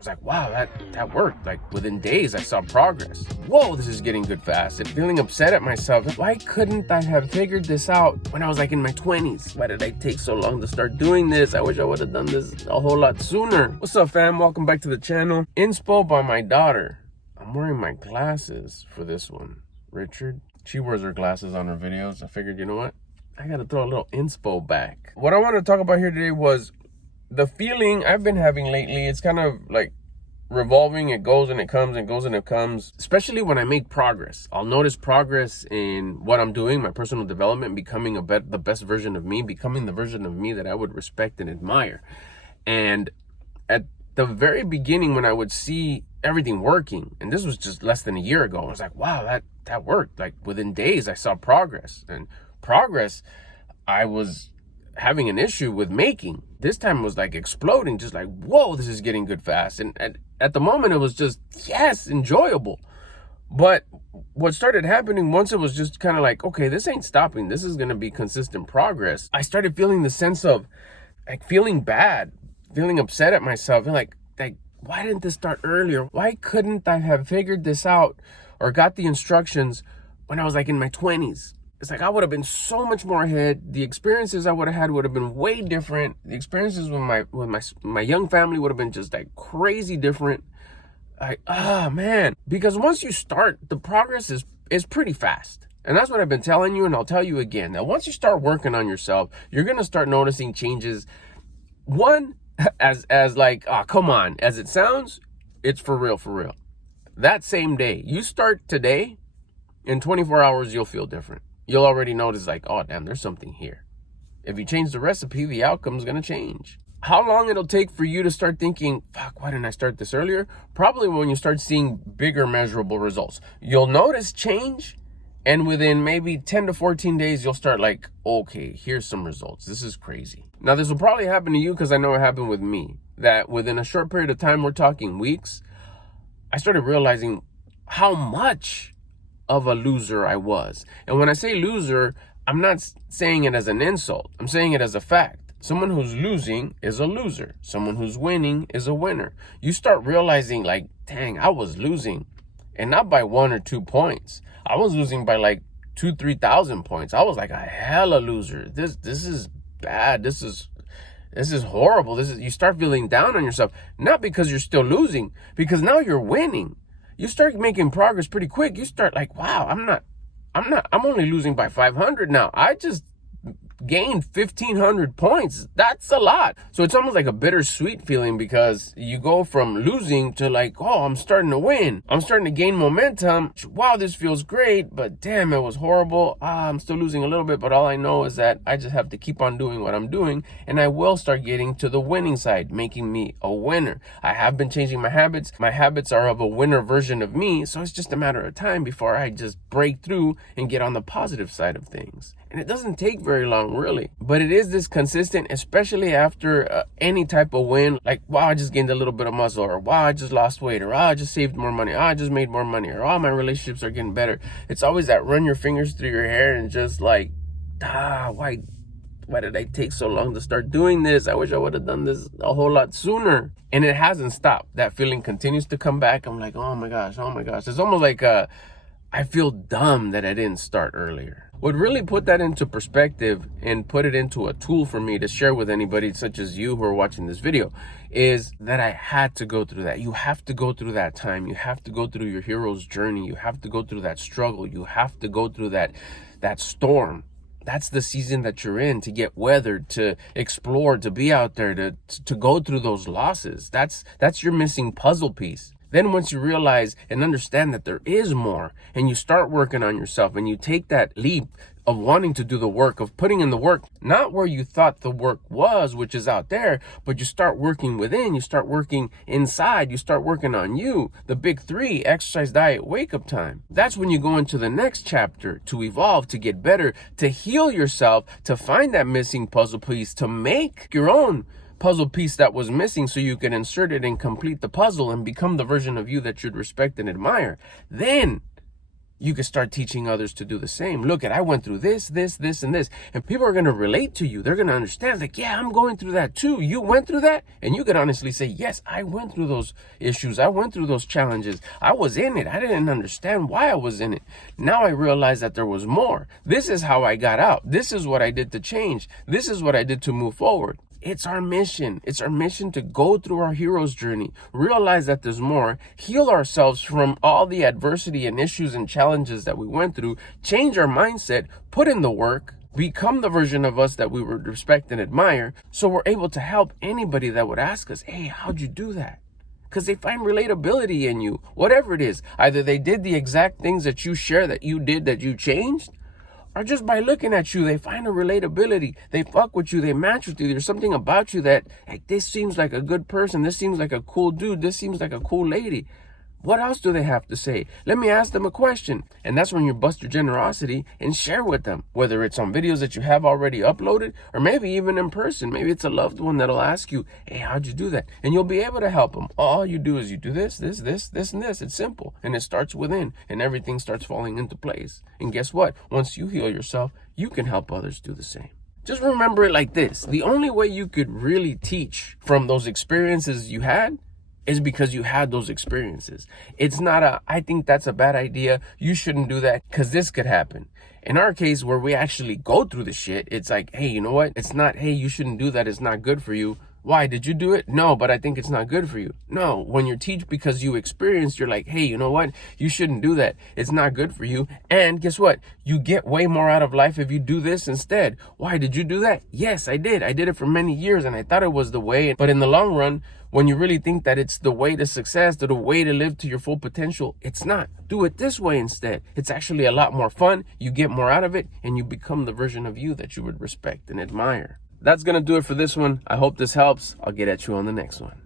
was like, wow, that worked. Like within days, I saw progress. Whoa, this is getting good fast. And feeling upset at myself. Why couldn't I have figured this out when I was like in my 20s? Why did I take so long to start doing this? I wish I would have done this a whole lot sooner. What's up, fam? Welcome back to the channel. Inspo by my daughter. I'm wearing my glasses for this one. Richard. She wears her glasses on her videos. I figured, you know what? I gotta throw a little inspo back. What I want to talk about here today was the feeling I've been having lately. It's kind of like revolving. It goes and it comes and goes and it comes, especially when I make progress. I'll notice progress in what I'm doing, my personal development, becoming the best version of me, becoming the version of me that I would respect and admire. And at the very beginning, when I would see everything working, and this was just less than a year ago, I was like, wow, that worked. Like within days, I saw progress. And progress, I was having an issue with making. This time it was like exploding, just like, whoa, this is getting good fast. And at the moment it was just, yes, enjoyable. But what started happening once it was just kind of like, okay, this ain't stopping. This is going to be consistent progress. I started feeling the sense of like feeling bad, feeling upset at myself. And like, why didn't this start earlier? Why couldn't I have figured this out or got the instructions when I was like in my 20s? It's like I would have been so much more ahead. The experiences I would have had would have been way different. The experiences with my young family would have been just like crazy different. Man. Because once you start, the progress is pretty fast. And that's what I've been telling you, and I'll tell you again. Now, once you start working on yourself, you're gonna start noticing changes. One, as like, come on, as it sounds, it's for real, for real. That same day, you start today, in 24 hours, you'll feel different. You'll already notice like, oh, damn, there's something here. If you change the recipe, the outcome's going to change. How long it'll take for you to start thinking, fuck, why didn't I start this earlier? Probably when you start seeing bigger measurable results. You'll notice change, and within maybe 10 to 14 days, you'll start like, okay, here's some results. This is crazy. Now, this will probably happen to you because I know it happened with me. That within a short period of time, we're talking weeks, I started realizing how much of a loser I was. And when I say loser, I'm not saying it as an insult. I'm saying it as a fact. Someone who's losing is a loser. Someone who's winning is a winner. You start realizing like, dang, I was losing, and not by 1 or 2 points. I was losing by like 2,000-3,000 points. I was like a hella loser. This is bad. This is horrible. You start feeling down on yourself, not because you're still losing, because now you're winning. You start making progress pretty quick. You start like, wow, I'm only losing by 500 now. I just gained 1,500 points. That's a lot. So it's almost like a bittersweet feeling, because you go from losing to like, oh, I'm starting to win. I'm starting to gain momentum. Wow, this feels great, but damn, it was horrible. I'm still losing a little bit, but all I know is that I just have to keep on doing what I'm doing, and I will start getting to the winning side, making me a winner. I have been changing my habits. My habits are of a winner version of me, so it's just a matter of time before I just break through and get on the positive side of things. And it doesn't take very long, really. But it is this consistent, especially after any type of win. Like, wow, I just gained a little bit of muscle, or wow, I just lost weight, or I just saved more money, I just made more money, or my relationships are getting better. It's always that run your fingers through your hair and just like, why did I take so long to start doing this? I wish I would have done this a whole lot sooner. And it hasn't stopped. That feeling continues to come back. I'm like, oh my gosh. It's almost like I feel dumb that I didn't start earlier. What really put that into perspective and put it into a tool for me to share with anybody such as you who are watching this video is that I had to go through that. You have to go through that time. You have to go through your hero's journey. You have to go through that struggle. You have to go through that storm. That's the season that you're in, to get weathered, to explore, to be out there, to go through those losses. That's your missing puzzle piece. Then once you realize and understand that there is more, and you start working on yourself, and you take that leap of wanting to do the work, of putting in the work, not where you thought the work was, which is out there, but you start working within, you start working inside, you start working on you. The big 3: exercise, diet, wake up time. That's when you go into the next chapter, to evolve, to get better, to heal yourself, to find that missing puzzle piece, to make your own puzzle piece that was missing, so you can insert it and complete the puzzle and become the version of you that you'd respect and admire. Then you can start teaching others to do the same. Look, I went through this, and this. And people are going to relate to you. They're going to understand, like, yeah, I'm going through that too. You went through that? And you could honestly say, yes, I went through those issues. I went through those challenges. I was in it. I didn't understand why I was in it. Now I realize that there was more. This is how I got out. This is what I did to change. This is what I did to move forward. It's our mission. It's our mission to go through our hero's journey, realize that there's more, heal ourselves from all the adversity and issues and challenges that we went through, change our mindset, put in the work, become the version of us that we would respect and admire, so we're able to help anybody that would ask us, hey, how'd you do that? Because they find relatability in you, whatever it is. Either they did the exact things that you share that you did, that you changed, or just by looking at you, they find a relatability. They fuck with you. They match with you. There's something about you that, hey, this seems like a good person. This seems like a cool dude. This seems like a cool lady. What else do they have to say? Let me ask them a question. And that's when you bust your generosity and share with them, whether it's on videos that you have already uploaded or maybe even in person. Maybe it's a loved one that'll ask you, hey, how'd you do that? And you'll be able to help them. All you do is you do this, and this. It's simple. And it starts within and everything starts falling into place. And guess what? Once you heal yourself, you can help others do the same. Just remember it like this. The only way you could really teach from those experiences you had is because you had those experiences. It's not I think that's a bad idea. You shouldn't do that because this could happen. In our case, where we actually go through the shit, it's like, hey, you know what? It's not, hey, you shouldn't do that. It's not good for you. Why? Did you do it? No, but I think it's not good for you. No, when you teach because you experienced, you're like, hey, you know what? You shouldn't do that. It's not good for you. And guess what? You get way more out of life if you do this instead. Why? Did you do that? Yes, I did. I did it for many years and I thought it was the way. But in the long run, when you really think that it's the way to success, the way to live to your full potential, it's not. Do it this way instead. It's actually a lot more fun. You get more out of it and you become the version of you that you would respect and admire. That's going to do it for this one. I hope this helps. I'll get at you on the next one.